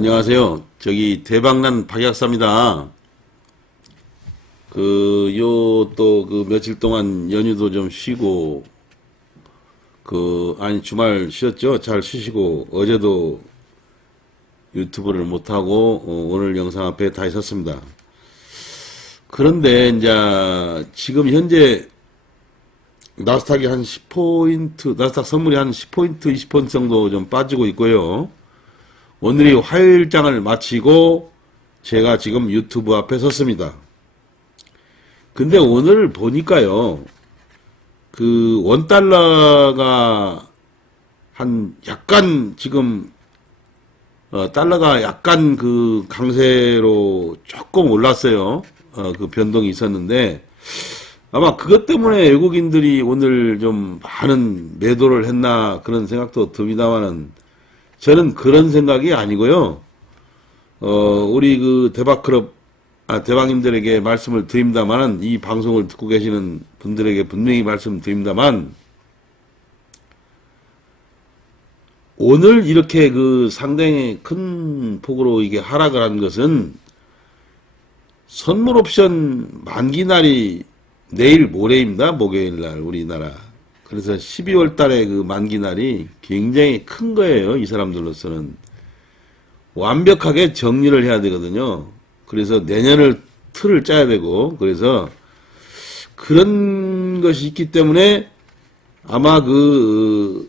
안녕하세요. 저기 대박난 박약사입니다. 그, 요, 또, 그, 며칠 동안 연휴도 좀 쉬고, 그, 아니, 주말 쉬었죠? 잘 쉬시고, 어제도 유튜브를 못 하고, 어, 오늘 영상 앞에 다 있었습니다. 그런데, 이제, 지금 현재, 나스닥이 한 10포인트, 나스닥 선물이 한 10포인트, 20포인트 정도 좀 빠지고 있고요. 오늘이 화요일장을 마치고 제가 지금 유튜브 앞에 섰습니다. 근데 오늘 보니까요, 그 원달러가 한 약간 지금 어, 달러가 약간 그 강세로 조금 올랐어요. 어, 그 변동이 있었는데 아마 그것 때문에 외국인들이 오늘 좀 많은 매도를 했나 그런 생각도 듭니다만은 저는 그런 생각이 아니고요. 어, 우리 그 대박클럽, 아, 대박님들에게 말씀을 드립니다만은, 이 방송을 듣고 계시는 분들에게 분명히 말씀드립니다만, 오늘 이렇게 그 상당히 큰 폭으로 이게 하락을 한 것은 선물 옵션 만기 날이 내일 모레입니다. 목요일 날 우리나라. 그래서 12월 달에 그 만기 날이 굉장히 큰 거예요. 이 사람들로서는. 완벽하게 정리를 해야 되거든요. 그래서 내년을 틀을 짜야 되고, 그래서 그런 것이 있기 때문에 아마 그,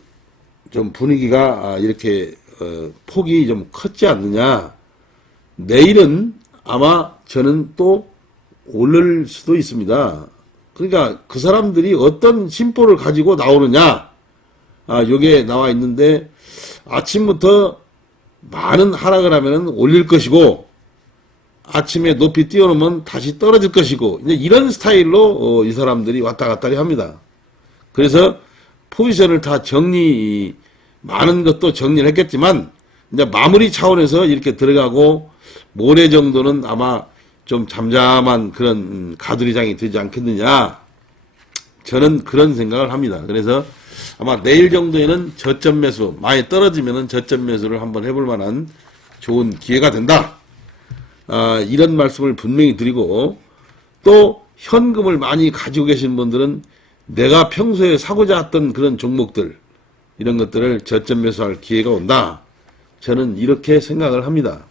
좀 분위기가 아, 이렇게, 어, 폭이 좀 컸지 않느냐. 내일은 아마 저는 또 오를 수도 있습니다. 그러니까 그 사람들이 어떤 심보를 가지고 나오느냐, 아, 요게 나와 있는데, 아침부터 많은 하락을 하면은 올릴 것이고, 아침에 높이 뛰어놓으면 다시 떨어질 것이고, 이제 이런 스타일로 어, 이 사람들이 왔다 갔다 합니다. 그래서 포지션을 다 정리, 많은 것도 정리를 했겠지만, 이제 마무리 차원에서 이렇게 들어가고, 모레 정도는 아마 좀 잠잠한 그런 음, 가두리장이 되지 않겠느냐. 저는 그런 생각을 합니다. 그래서 아마 내일 정도에는 저점 매수, 많이 떨어지면은 저점 매수를 한번 해볼 만한 좋은 기회가 된다. 아, 이런 말씀을 분명히 드리고 또 현금을 많이 가지고 계신 분들은 내가 평소에 사고자 했던 그런 종목들 이런 것들을 저점 매수할 기회가 온다. 저는 이렇게 생각을 합니다.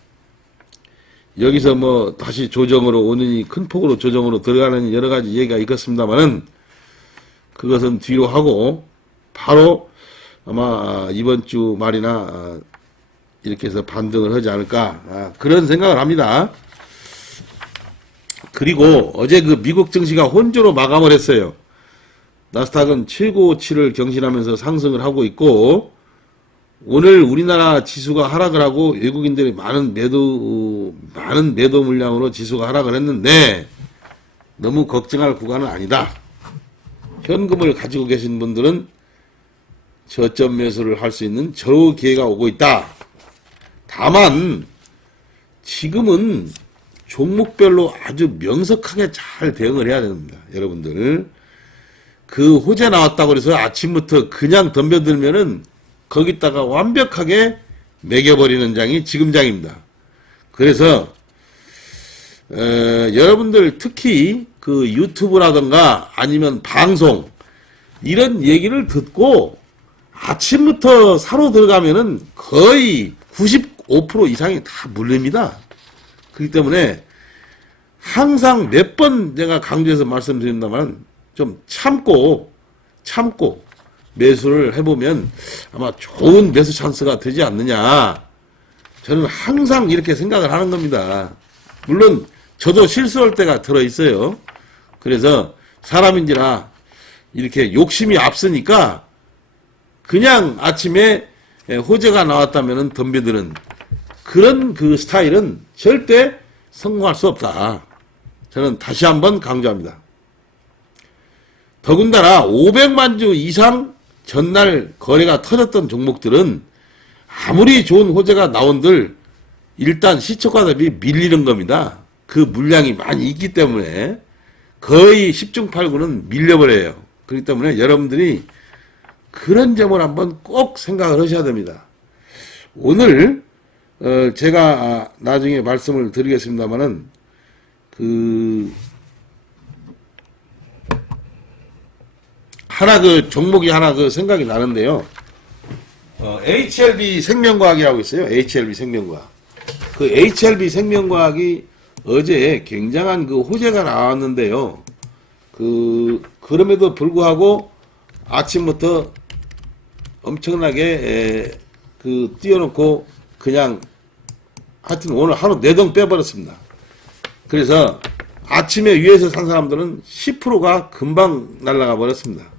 여기서 뭐 다시 조정으로 오느니 큰 폭으로 조정으로 들어가는 여러 가지 얘기가 있겠습니다만은 그것은 뒤로 하고 바로 아마 이번 주 말이나 이렇게 해서 반등을 하지 않을까 그런 생각을 합니다. 그리고 어제 그 미국 증시가 혼조로 마감을 했어요. 나스닥은 최고치를 경신하면서 상승을 하고 있고 오늘 우리나라 지수가 하락을 하고 외국인들이 많은 매도 많은 매도 물량으로 지수가 하락을 했는데 너무 걱정할 구간은 아니다. 현금을 가지고 계신 분들은 저점 매수를 할 수 있는 저우 기회가 오고 있다. 다만 지금은 종목별로 아주 명석하게 잘 대응을 해야 됩니다. 여러분들. 그 호재 나왔다고 해서 아침부터 그냥 덤벼들면은 거기다가 완벽하게 매겨버리는 장이 지금 장입니다. 그래서 어, 여러분들 특히 그 유튜브라든가 아니면 방송 이런 얘기를 듣고 아침부터 사로 들어가면은 거의 95% 이상이 다 물립니다. 그렇기 때문에 항상 몇 번 제가 강조해서 말씀드린다만 좀 참고 참고 매수를 해보면 아마 좋은 매수 찬스가 되지 않느냐. 저는 항상 이렇게 생각을 하는 겁니다. 물론 저도 실수할 때가 들어 있어요. 그래서 사람인지라 이렇게 욕심이 앞서니까 그냥 아침에 호재가 나왔다면은 덤벼드는 그런 그 스타일은 절대 성공할 수 없다. 저는 다시 한번 강조합니다. 더군다나 500만 주 이상 전날 거래가 터졌던 종목들은 아무리 좋은 호재가 나온들 일단 시초가 대비 밀리는 겁니다. 그 물량이 많이 있기 때문에 거의 10중 8구는 밀려버려요. 그렇기 때문에 여러분들이 그런 점을 한번 꼭 생각을 하셔야 됩니다. 오늘 어, 제가 아, 나중에 말씀을 드리겠습니다만은 그 하나 그 종목이 하나 그 생각이 나는데요. 어, HLB 생명과학이라고 있어요. HLB 생명과학. 그 HLB 생명과학이 어제 굉장한 그 호재가 나왔는데요. 그 그럼에도 불구하고 아침부터 엄청나게 에, 그 띄워놓고 그냥 하여튼 오늘 하루 내동 빼버렸습니다. 그래서 아침에 위에서 산 사람들은 10%가 금방 날아가 버렸습니다.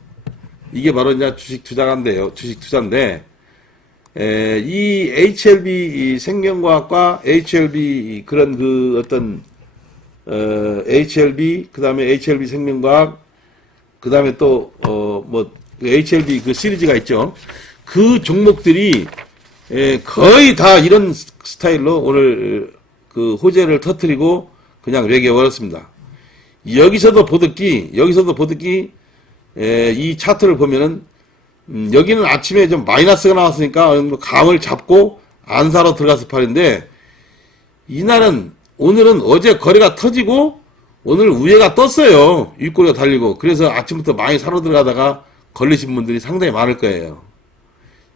이게 바로 이제 주식 투자인데요. 주식 투자인데 에, 이 HLB 이 생명과학과 HLB 이 그런 그 어떤 어, HLB 그다음에 HLB 생명과학 그다음에 또 어 뭐 HLB 그 시리즈가 있죠. 그 종목들이 에, 거의 다 이런 스타일로 오늘 그 호재를 터트리고 그냥 외게 버렸습니다. 여기서도 보듣기 여기서도 보듣기 에, 이 차트를 보면은 음, 여기는 아침에 좀 마이너스가 나왔으니까 감을 잡고 안 사러 들어갔을 판인데 이날은 오늘은 어제 거래가 터지고 오늘 우회가 떴어요. 윗꼬리가 달리고 그래서 아침부터 많이 사러 들어가다가 걸리신 분들이 상당히 많을 거예요.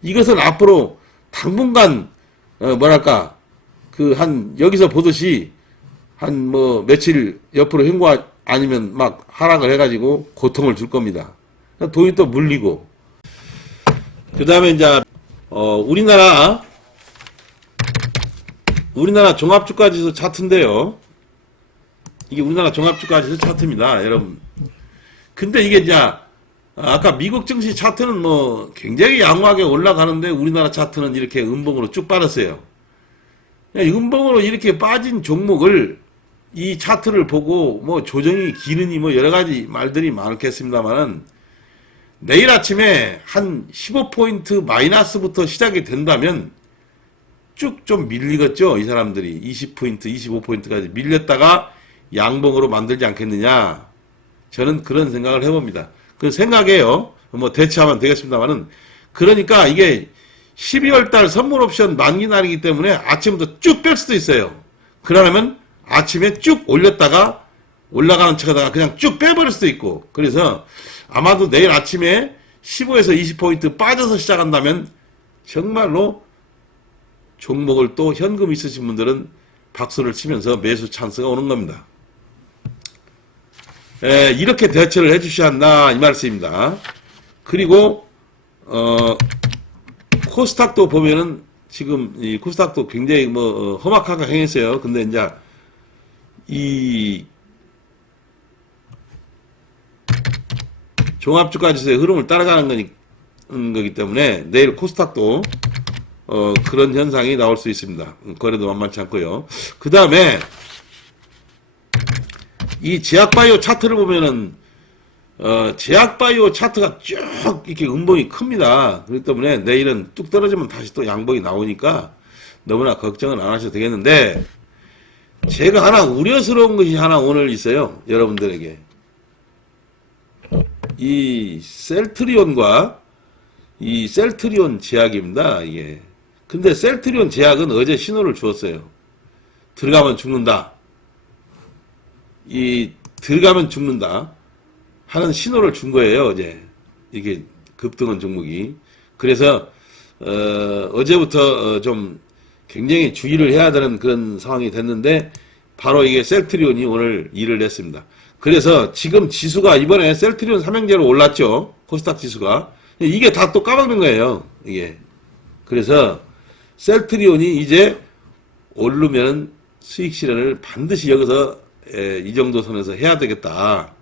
이것은 앞으로 당분간 어, 뭐랄까 그 한 여기서 보듯이 한 뭐 며칠 옆으로 횡보 아니면 막 하락을 해가지고 고통을 줄 겁니다. 돈이 또 물리고 그 다음에 이제 어 우리나라 우리나라 종합주가지수 차트인데요. 이게 우리나라 종합주가지수 차트입니다, 여러분. 근데 이게 이제 아까 미국 증시 차트는 뭐 굉장히 양호하게 올라가는데 우리나라 차트는 이렇게 음봉으로 쭉 빠졌어요. 음봉으로 이렇게 빠진 종목을 이 차트를 보고 뭐 조정이 기르니 뭐 여러 가지 말들이 많겠습니다만은 내일 아침에 한 15포인트 마이너스부터 시작이 된다면 쭉 좀 밀리겠죠. 이 사람들이 20포인트, 25포인트까지 밀렸다가 양봉으로 만들지 않겠느냐. 저는 그런 생각을 해봅니다. 그 생각에요. 뭐 대처하면 되겠습니다만은 그러니까 이게 12월 달 선물 옵션 만기 날이기 때문에 아침부터 쭉 뺄 수도 있어요. 그러려면 아침에 쭉 올렸다가 올라가는 척 하다가 그냥 쭉 빼버릴 수도 있고 그래서 아마도 내일 아침에 15에서 20포인트 빠져서 시작한다면 정말로 종목을 또 현금 있으신 분들은 박수를 치면서 매수 찬스가 오는 겁니다. 에, 이렇게 대처를 해주셔야 한다 이 말씀입니다. 그리고 어, 코스닥도 보면은 지금 이 코스닥도 굉장히 뭐 어, 험악하게 행했어요. 근데 이제 이 종합주가 지수의 흐름을 따라가는 거니, 음, 거기 때문에 내일 코스닥도 어, 그런 현상이 나올 수 있습니다. 음, 거래도 만만치 않고요. 그 다음에 이 제약바이오 차트를 보면은 어, 제약바이오 차트가 쭉 이렇게 음봉이 큽니다. 그렇기 때문에 내일은 뚝 떨어지면 다시 또 양봉이 나오니까 너무나 걱정은 안 하셔도 되겠는데 제가 하나 우려스러운 것이 하나 오늘 있어요. 여러분들에게. 이 셀트리온과 이 셀트리온 제약입니다. 이게. 근데 셀트리온 제약은 어제 신호를 주었어요. 들어가면 죽는다. 이 들어가면 죽는다 하는 신호를 준 거예요 어제 이게 급등한 종목이 그래서 어, 어제부터 어, 좀 굉장히 주의를 해야 되는 그런 상황이 됐는데 바로 이게 셀트리온이 오늘 일을 냈습니다. 그래서 지금 지수가 이번에 셀트리온 삼형제로 올랐죠 코스닥 지수가 이게 다 또 까먹는 거예요 이게 그래서 셀트리온이 이제 오르면 수익 실현을 반드시 여기서 에, 이 정도 선에서 해야 되겠다.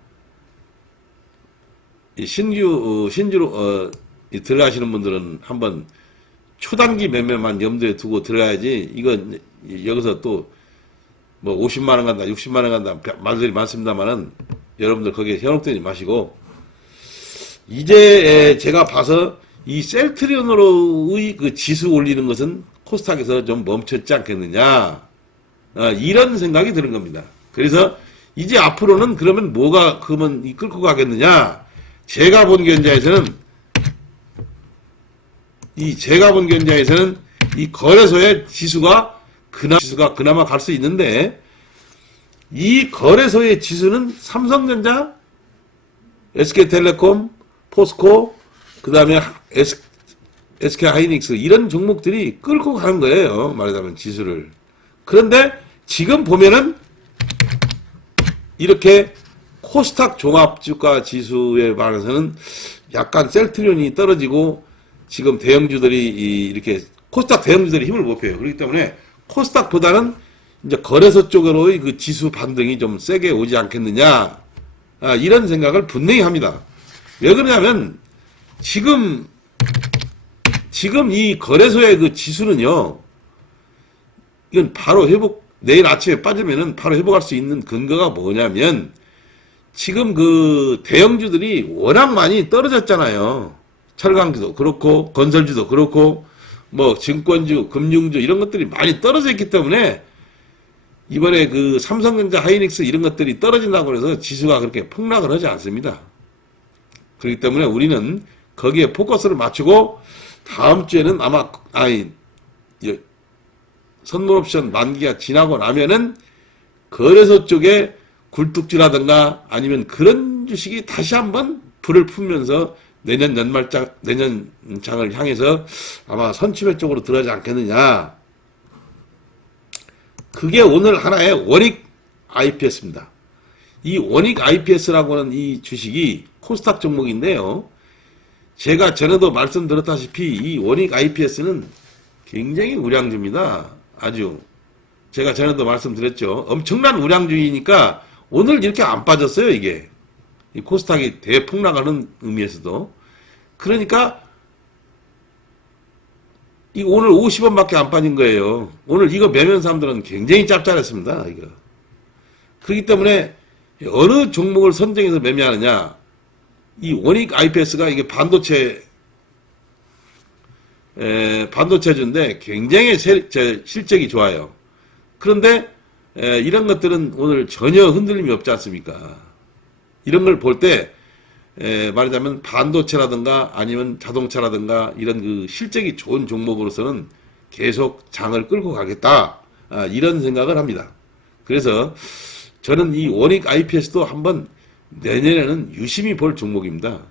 이 신규 어, 신주로 어, 이 들어가시는 분들은 한번 초단기 매매만 염두에 두고 들어가야지 이건 여기서 또 뭐 50만 원 간다, 60만 원 간다 말들이 많습니다만은 여러분들 거기에 현혹되지 마시고 이제 제가 봐서 이 셀트리온으로의 그 지수 올리는 것은 코스닥에서 좀 멈췄지 않겠느냐 어, 이런 생각이 드는 겁니다. 그래서 이제 앞으로는 그러면 뭐가 그러면 끌고 가겠느냐? 제가 본 견자에서는 이 제가 본 견자에서는 이 거래소의 지수가 그나 지수가 그나마 갈 수 있는데 이 거래소의 지수는 삼성전자, SK텔레콤, 포스코, 그 다음에 SK 하이닉스 이런 종목들이 끌고 가는 거예요. 말하자면 지수를. 그런데 지금 보면은 이렇게 코스닥 종합주가 지수에 반해서는 약간 셀트리온이 떨어지고 지금 대형주들이 이- 이렇게 코스닥 대형주들이 힘을 못 빼요. 그렇기 때문에 코스닥보다는 이제 거래소 쪽으로의 그 지수 반등이 좀 세게 오지 않겠느냐 아, 이런 생각을 분명히 합니다. 왜 그러냐면 지금 지금 이 거래소의 그 지수는요 이건 바로 회복 내일 아침에 빠지면은 바로 회복할 수 있는 근거가 뭐냐면 지금 그 대형주들이 워낙 많이 떨어졌잖아요. 철강주도 그렇고 건설주도 그렇고 뭐 증권주, 금융주 이런 것들이 많이 떨어져 있기 때문에 이번에 그 삼성전자, 하이닉스 이런 것들이 떨어진다고 해서 지수가 그렇게 폭락을 하지 않습니다. 그렇기 때문에 우리는 거기에 포커스를 맞추고 다음 주에는 아마 아니 예, 선물 옵션 만기가 지나고 나면은 거래소 쪽에 굴뚝주라든가 아니면 그런 주식이 다시 한번 불을 품면서 내년 연말장 내년 장을 향해서 아마 선취매 쪽으로 들어가지 않겠느냐. 그게 오늘 하나의 원익 IPS입니다. 이 원익 IPS라고 하는 이 주식이 코스닥 종목인데요. 제가 전에도 말씀드렸다시피 이 원익 IPS는 굉장히 우량주입니다. 아주 제가 전에도 말씀드렸죠. 엄청난 우량주의니까 오늘 이렇게 안 빠졌어요, 이게. 이 코스닥이 대폭락하는 의미에서도. 그러니까 이 오늘 50원밖에 안 빠진 거예요. 오늘 이거 매면 사람들은 굉장히 짭짤했습니다, 이거. 그렇기 때문에 어느 종목을 선정해서 매매하느냐. 이 원익 IPS가 이게 반도체 에, 반도체주인데 굉장히 세- 저, 실적이 좋아요. 그런데 에, 이런 것들은 오늘 전혀 흔들림이 없지 않습니까? 이런 걸 볼 때 말하자면 반도체라든가 아니면 자동차라든가 이런 그 실적이 좋은 종목으로서는 계속 장을 끌고 가겠다 아, 이런 생각을 합니다. 그래서 저는 이 원익 IPS도 한번 내년에는 유심히 볼 종목입니다.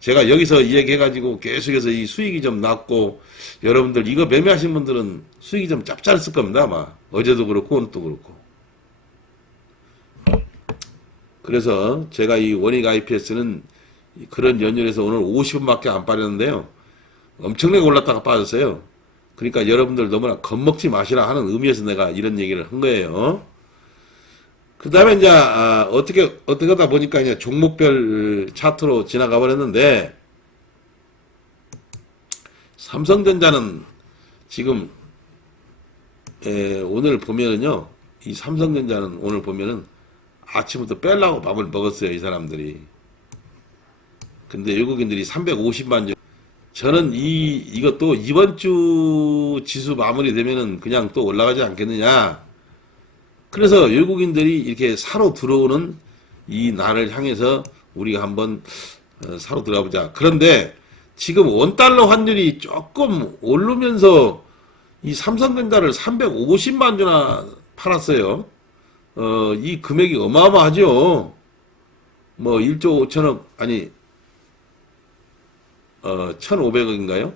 제가 여기서 이 얘기해가지고 계속해서 이 수익이 좀 났고 여러분들 이거 매매하신 분들은 수익이 좀 짭짤했을 겁니다. 아마 어제도 그렇고 오늘도 그렇고. 그래서 제가 이 원익 IPS는 그런 연륜에서 오늘 50원밖에 안 빠졌는데요. 엄청나게 올랐다가 빠졌어요. 그러니까 여러분들 너무나 겁먹지 마시라 하는 의미에서 내가 이런 얘기를 한 거예요. 그 다음에 이제, 아, 어떻게, 어떻게 하다 보니까 이제 종목별 차트로 지나가 버렸는데, 삼성전자는 지금, 에, 오늘 보면은요, 이 삼성전자는 오늘 보면은 아침부터 빼려고 밥을 먹었어요, 이 사람들이. 근데 외국인들이 350만 점. 저는 이, 이것도 이번 주 지수 마무리 되면은 그냥 또 올라가지 않겠느냐. 그래서 외국인들이 이렇게 사로 들어오는 이 날을 향해서 우리가 한번 어, 사로 들어가 보자. 그런데 지금 원달러 환율이 조금 오르면서 이 삼성전자를 350만 주나 팔았어요. 어, 이 금액이 어마어마하죠. 뭐 1조 5천억 아니 어, 1,500억인가요?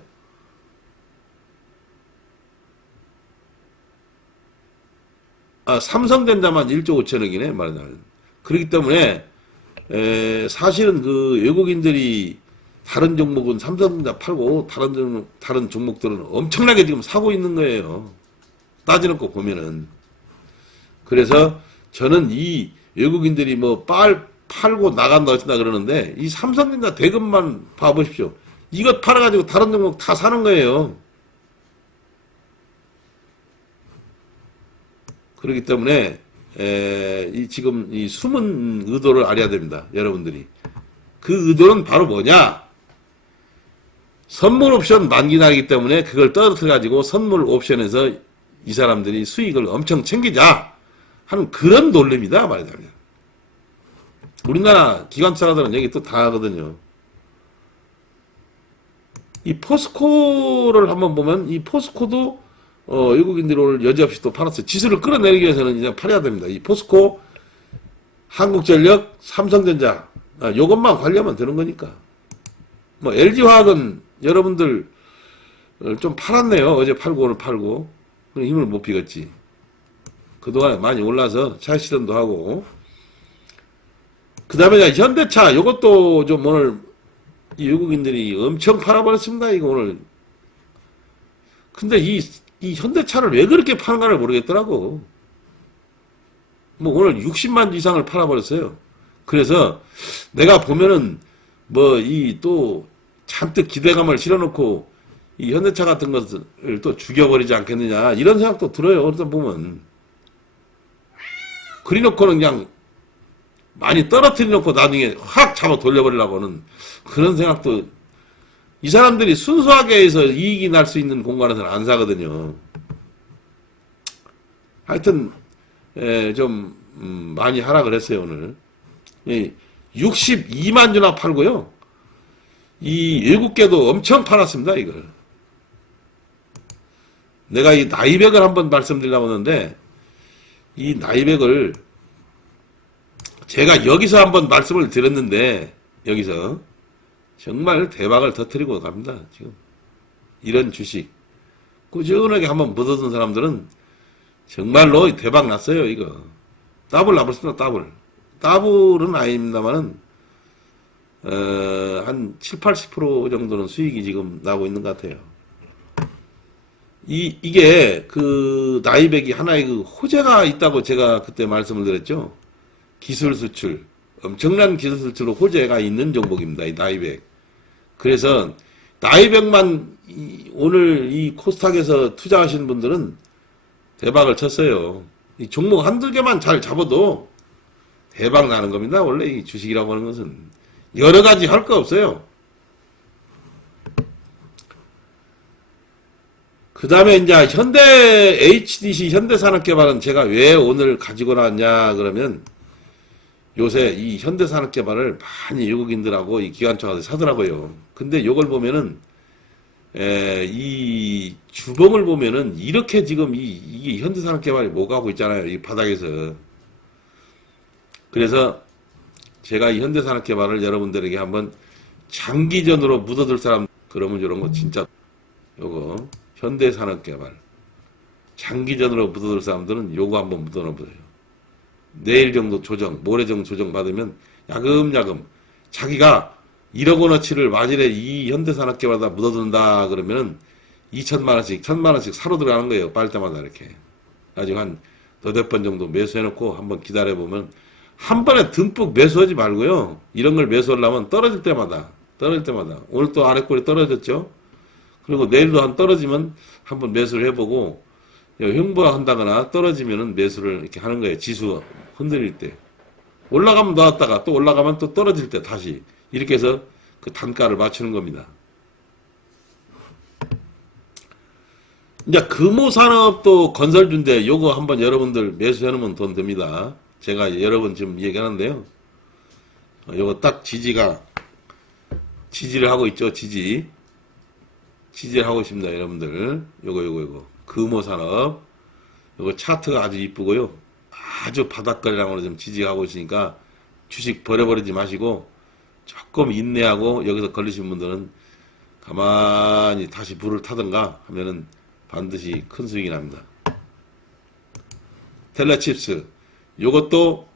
아, 삼성전자만 1조 5천억이네, 말하자면. 그렇기 때문에, 에, 사실은 그 외국인들이 다른 종목은 삼성전자 팔고, 다른 종목, 다른 종목들은 엄청나게 지금 사고 있는 거예요. 따지놓고 보면은. 그래서 저는 이 외국인들이 뭐 빨, 팔고 나간다 어쩐다 그러는데, 이 삼성전자 대금만 봐보십시오. 이것 팔아가지고 다른 종목 다 사는 거예요. 그렇기 때문에 에, 이 지금 이 숨은 의도를 알아야 됩니다, 여러분들이. 그 의도는 바로 뭐냐? 선물 옵션 만기 나기 때문에 그걸 떨어뜨려 가지고 선물 옵션에서 이 사람들이 수익을 엄청 챙기자 하는 그런 논리입니다, 말하자면. 우리나라 기관차라들은 여기 또 다 하거든요. 이 포스코를 한번 보면 이 포스코도 어, 외국인들이 여지없이 또 팔았어요. 지수를 끌어내리기 위해서는 이제 팔아야 됩니다. 이 포스코, 한국전력, 삼성전자, 아, 요것만 관리하면 되는 거니까. 뭐, LG화학은 여러분들 어, 좀 팔았네요. 어제 팔고 오늘 팔고. 힘을 못 비겠지. 그동안 많이 올라서 차 실현도 하고. 그 다음에 현대차, 요것도 좀 오늘 이 외국인들이 엄청 팔아버렸습니다. 이거 오늘. 근데 이, 이 현대차를 왜 그렇게 파는가를 모르겠더라고. 뭐 오늘 60만 이상을 팔아버렸어요. 그래서 내가 보면은 뭐 이 또 잔뜩 기대감을 실어놓고 이 현대차 같은 것을 또 죽여버리지 않겠느냐 이런 생각도 들어요. 그러다 보면 그리놓고는 그냥 많이 떨어뜨려 놓고 나중에 확 잡아 돌려버리려고 하는 그런 생각도 이 사람들이 순수하게 해서 이익이 날 수 있는 공간에서는 안 사거든요. 하여튼 에, 좀 음, 많이 하락을 했어요 오늘. 이 62만 주나 팔고요. 이 외국계도 엄청 팔았습니다 이걸. 내가 이 나이백을 한번 말씀드리려고 하는데 이 나이백을 제가 여기서 한번 말씀을 드렸는데 여기서. 정말 대박을 터뜨리고 갑니다 지금. 이런 주식. 꾸준하게 한번 묻어둔 사람들은 정말로 대박 났어요 이거. 더블 나버렸습니다 더블. 더블은 아닙니다만은 어, 한 7, 80% 정도는 수익이 지금 나고 있는 것 같아요. 이, 이게 그 나이백이 하나의 그 호재가 있다고 제가 그때 말씀을 드렸죠. 기술 수출. 엄청난 기술 수출로 호재가 있는 종목입니다. 이 나이백. 그래서 나이백만 이- 오늘 이 코스닥에서 투자하신 분들은 대박을 쳤어요. 이 종목 한두 개만 잘 잡아도 대박 나는 겁니다. 원래 이 주식이라고 하는 것은. 여러 가지 할 거 없어요. 그 다음에 이제 현대 HDC 현대산업개발은 제가 왜 오늘 가지고 나왔냐 그러면 요새 이 현대산업개발을 많이 외국인들하고 이 기관차가 사더라고요. 근데 요걸 보면은 에, 이 주봉을 보면은 이렇게 지금 이, 이게 현대산업개발이 뭐 가고 있잖아요. 이 바닥에서. 그래서 제가 이 현대산업개발을 여러분들에게 한번 장기전으로 묻어둘 사람 그러면 이런 거 진짜 요거 현대산업개발 장기전으로 묻어둘 사람들은 요거 한번 묻어놔보세요. 내일 정도 조정, 모레 정도 조정 받으면 야금야금 자기가 1억 원어치를 만일에 이 현대산업개발에다 묻어둔다 그러면은 2천만 원씩, 1천만 원씩 사러 들어가는 거예요. 빨 때마다 이렇게. 나중에 한 너댓 번 정도 매수해놓고 한번 기다려보면 한 번에 듬뿍 매수하지 말고요. 이런 걸 매수하려면 떨어질 때마다, 떨어질 때마다. 오늘 또 아래꼴이 떨어졌죠? 그리고 내일도 한 떨어지면 한번 매수를 해보고, 횡보한다거나 떨어지면은 매수를 이렇게 하는 거예요. 지수 흔들릴 때. 올라가면 나왔다가 또 올라가면 또 떨어질 때 다시. 이렇게 해서 그 단가를 맞추는 겁니다. 이제 금호산업도 건설주인데 요거 한번 여러분들 매수해 놓으면 돈 됩니다. 제가 여러 번 지금 얘기하는데요. 어, 요거 딱 지지가 지지를 하고 있죠. 지지. 지지를 하고 있습니다. 여러분들. 요거 요거 요거. 금호산업. 요거 차트가 아주 이쁘고요. 아주 바닥거리랑으로 좀 지지하고 있으니까 주식 버려버리지 마시고 조금 인내하고 여기서 걸리신 분들은 가만히 다시 불을 타든가 하면은 반드시 큰 수익이 납니다. 텔레칩스 요것도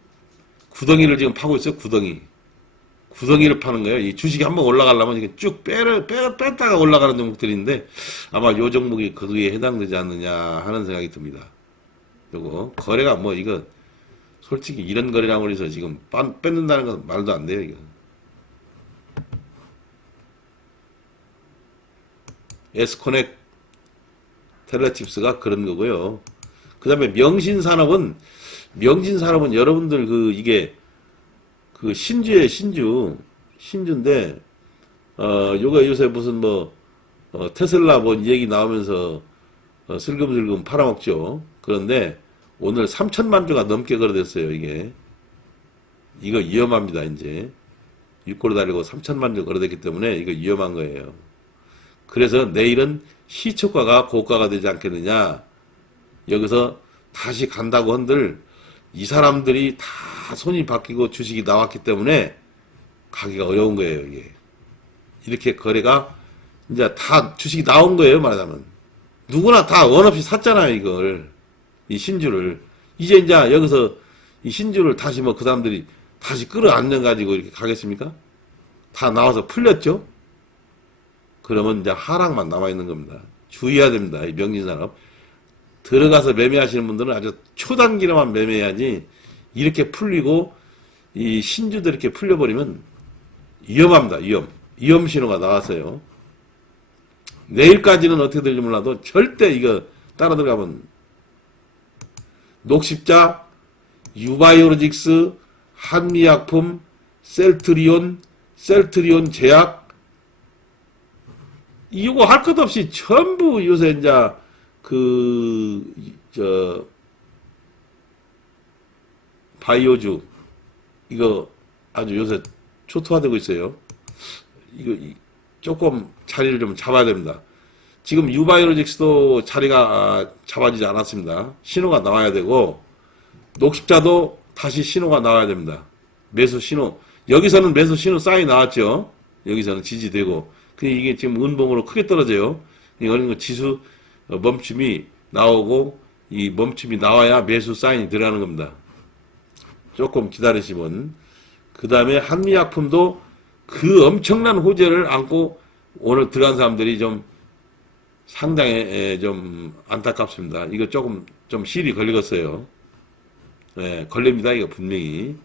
구덩이를 지금 파고 있어요. 구덩이. 구덩이를 파는 거예요. 이 주식이 한번 올라가려면 이게 쭉 빼를 빼 뺐다가 올라가는 종목들인데 아마 요 종목이 거기에 해당되지 않느냐 하는 생각이 듭니다. 요거 거래가 뭐 이거 솔직히 이런 거래량으로 해서 지금 빤- 뺏는다는 건 말도 안 돼요. 이거. 에스코넥 텔레칩스가 그런 거고요. 그 다음에 명신산업은, 명신산업은 여러분들 그, 이게, 그 신주에 신주, 신주인데, 어, 요가 요새 무슨 뭐, 어, 테슬라 뭐 얘기 나오면서, 어, 슬금슬금 팔아먹죠. 그런데 오늘 3천만 주가 넘게 거래됐어요, 이게. 이거 위험합니다, 이제. 육고로 달리고 3천만 주 거래됐기 때문에 이거 위험한 거예요. 그래서 내일은 시초가가 고가가 되지 않겠느냐. 여기서 다시 간다고 한들 이 사람들이 다 손이 바뀌고 주식이 나왔기 때문에 가기가 어려운 거예요, 이게. 이렇게 거래가 이제 다 주식이 나온 거예요, 말하자면. 누구나 다 원 없이 샀잖아요, 이걸. 이 신주를. 이제 이제 여기서 이 신주를 다시 뭐 그 사람들이 다시 끌어안는 가지고 이렇게 가겠습니까? 다 나와서 풀렸죠? 그러면 이제 하락만 남아있는 겁니다. 주의해야 됩니다. 이 명진산업. 들어가서 매매하시는 분들은 아주 초단기로만 매매해야지 이렇게 풀리고 이 신주들 이렇게 풀려버리면 위험합니다. 위험. 위험 신호가 나왔어요. 내일까지는 어떻게 될지 몰라도 절대 이거 따라 들어가면 녹십자, 유바이오로직스, 한미약품, 셀트리온, 셀트리온 제약 이거 할 것 없이 전부 요새 이제 그 저 바이오주 이거 아주 요새 초토화되고 있어요. 이거 이- 조금 자리를 좀 잡아야 됩니다. 지금 유바이오로직스도 자리가 아, 잡아지지 않았습니다. 신호가 나와야 되고 녹십자도 다시 신호가 나와야 됩니다. 매수 신호. 여기서는 매수 신호 사인 나왔죠. 여기서는 지지되고. 근데 이게 지금 은봉으로 크게 떨어져요. 이거는 그 지수 어, 멈춤이 나오고 이 멈춤이 나와야 매수 사인이 들어가는 겁니다. 조금 기다리시면 그 다음에 한미약품도 그 엄청난 호재를 안고 오늘 들어간 사람들이 좀 상당히 에, 좀 안타깝습니다. 이거 조금 좀 실이 걸리겠어요. 예, 걸립니다. 이거 분명히.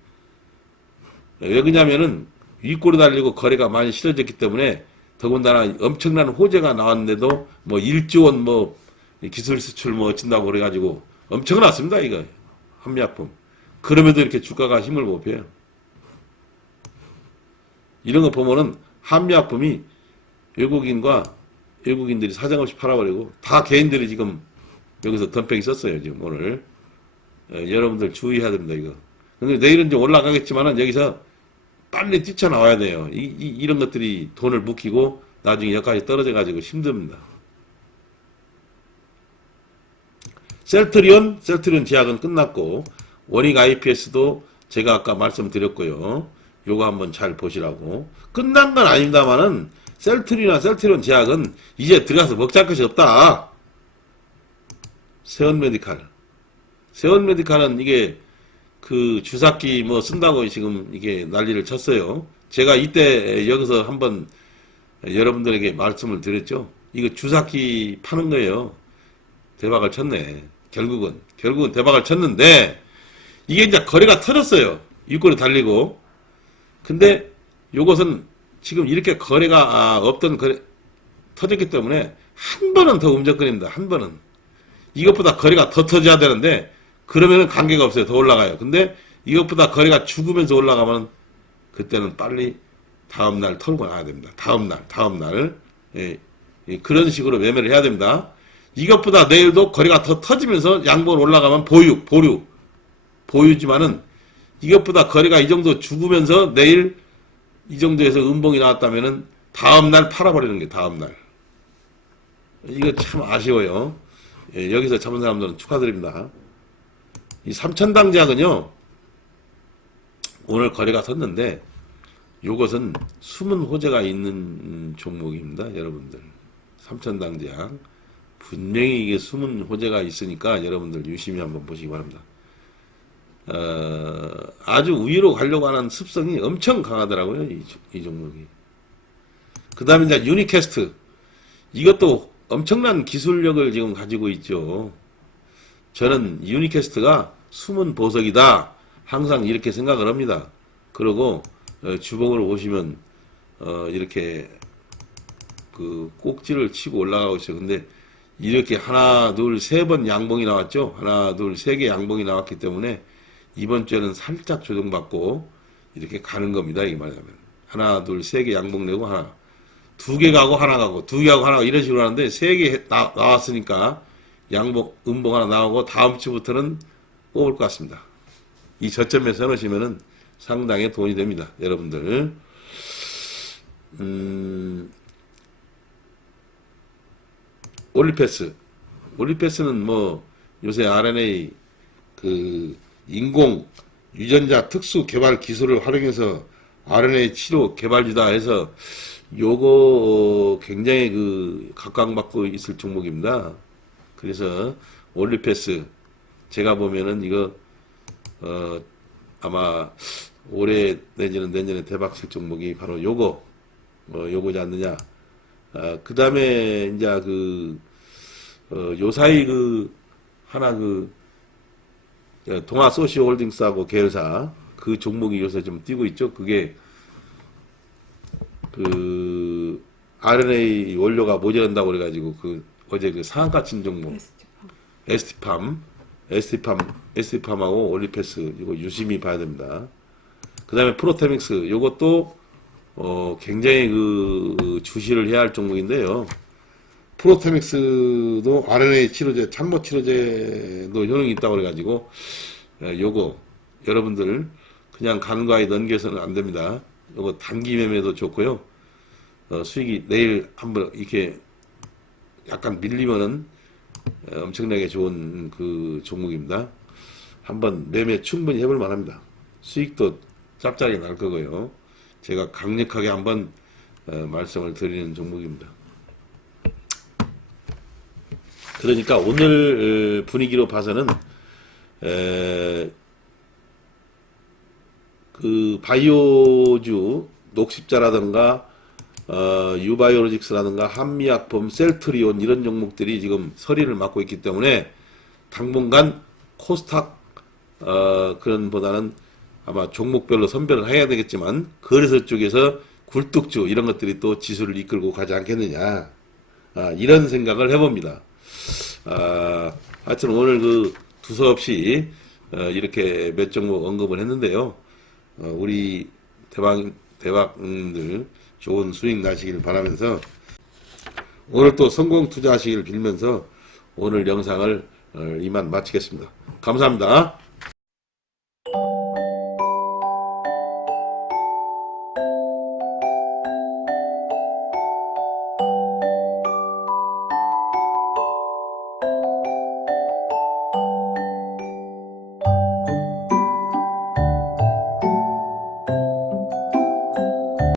예, 왜 그러냐면은 윗골이 달리고 거래가 많이 실어졌기 때문에 더군다나 엄청난 호재가 나왔는데도 뭐 1조 원 뭐 기술 수출 뭐 어쩐다고 그래가지고 엄청났습니다. 이거 한미약품. 그럼에도 이렇게 주가가 힘을 못 펴요. 이런 거 보면은 한미약품이 외국인과 외국인들이 사정없이 팔아버리고 다 개인들이 지금 여기서 덤팽이 썼어요 지금 오늘 예, 여러분들 주의해야 됩니다 이거 근데 내일은 좀 올라가겠지만은 여기서 빨리 뛰쳐나와야 돼요 이, 이, 런 것들이 돈을 묵히고 나중에 여기까지 떨어져 가지고 힘듭니다 셀트리온 셀트리온 제약은 끝났고 원익 IPS도 제가 아까 말씀드렸고요 요거 한번 잘 보시라고 끝난 건 아닙니다만은 셀트리나 셀트리온 제약은 이제 들어가서 먹잘 것이 없다. 세원 메디칼. 세원 메디칼은 이게 그 주사기 뭐 쓴다고 지금 이게 난리를 쳤어요. 제가 이때 여기서 한번 여러분들에게 말씀을 드렸죠. 이거 주사기 파는 거예요. 대박을 쳤네. 결국은. 결국은 대박을 쳤는데 이게 이제 거래가 터졌어요. 일골이 달리고. 근데 요것은 지금 이렇게 거래가 아, 없던 거래 터졌기 때문에 한 번은 더 움직거립니다. 한 번은 이것보다 거래가 더 터져야 되는데 그러면은 관계가 없어요. 더 올라가요. 근데 이것보다 거래가 죽으면서 올라가면 그때는 빨리 다음 날 털고 나야 됩니다. 다음 날, 다음 날 예, 예, 그런 식으로 매매를 해야 됩니다. 이것보다 내일도 거래가 더 터지면서 양봉 올라가면 보유, 보류, 보유지만은 이것보다 거래가 이 정도 죽으면서 내일 이 정도에서 음봉이 나왔다면은 다음날 팔아버리는 게 다음날. 이거 참 아쉬워요. 예, 여기서 잡은 사람들은 축하드립니다. 이 삼천당작은요, 오늘 거래가 섰는데, 요것은 숨은 호재가 있는 종목입니다, 여러분들. 삼천당작. 분명히 이게 숨은 호재가 있으니까 여러분들 유심히 한번 보시기 바랍니다. 어, 아주 위로 가려고 하는 습성이 엄청 강하더라고요, 이, 종- 이 종목이. 그 다음에 이제 유니캐스트. 이것도 엄청난 기술력을 지금 가지고 있죠. 저는 유니캐스트가 숨은 보석이다. 항상 이렇게 생각을 합니다. 그리고 어, 주봉으로 보시면 어, 이렇게 그 꼭지를 치고 올라가고 있어요. 근데 이렇게 하나, 둘, 세 번 양봉이 나왔죠. 하나, 둘, 세 개 양봉이 나왔기 때문에 이번 주에는 살짝 조정받고 이렇게 가는 겁니다. 이 말하면 하나, 둘, 세 개 양봉 내고 하나, 두 개 가고 하나 가고 두 개 가고 하나 가고 이런 식으로 하는데 세 개 나왔으니까 양봉, 음봉 하나 나오고 다음 주부터는 뽑을 것 같습니다. 이 저점에서 해놓으시면은 상당히 돈이 됩니다. 여러분들. 음, 올리패스. 올리패스는 뭐 요새 RNA 그 인공 유전자 특수 개발 기술을 활용해서 RNA 치료 개발주다 해서 요거 어, 굉장히 그 각광받고 있을 종목입니다. 그래서 올리패스 제가 보면은 이거 어 아마 올해 내지는 내년에 대박 칠 종목이 바로 요거 어 요거지 않느냐. 아, 그 다음에 이제 그 어, 요사이 그 하나 그 어, 동아 소시홀딩스하고 계열사 그 종목이 요새 좀 뛰고 있죠. 그게 그 RNA 원료가 모자란다고 그래가지고 그 어제 그 상한가 친 종목 에스티팜, 에스티팜, 에스티팜하고 올리패스 이거 유심히 봐야 됩니다. 그 다음에 프로테믹스 요것도 어 굉장히 그 주시를 해야 할 종목인데요. 프로테믹스도 RNA 치료제, 참모 치료제도 효능이 있다고 그래가지고 예, 요거 여러분들 그냥 간과에 넘겨서는 안 됩니다. 요거 단기 매매도 좋고요. 어, 수익이 내일 한번 이렇게 약간 밀리면은 어, 엄청나게 좋은 그 종목입니다. 한번 매매 충분히 해볼 만합니다. 수익도 짭짤이 날 거고요. 제가 강력하게 한번 어, 말씀을 드리는 종목입니다. 그러니까 오늘 어, 분위기로 봐서는 에, 그 바이오주 녹십자라든가 어, 유바이오로직스라든가 한미약품, 셀트리온 이런 종목들이 지금 서리를 맡고 있기 때문에 당분간 코스닥 어, 그런 보다는 아마 종목별로 선별을 해야 되겠지만 거래소 쪽에서 굴뚝주 이런 것들이 또 지수를 이끌고 가지 않겠느냐 아, 이런 생각을 해봅니다. 아, 하여튼 오늘 그 두서없이 어, 이렇게 몇 종목 언급을 했는데요. 어, 우리 대박 대박들 좋은 수익 나시길 바라면서 오늘 또 성공 투자하시길 빌면서 오늘 영상을 어, 이만 마치겠습니다. 감사합니다.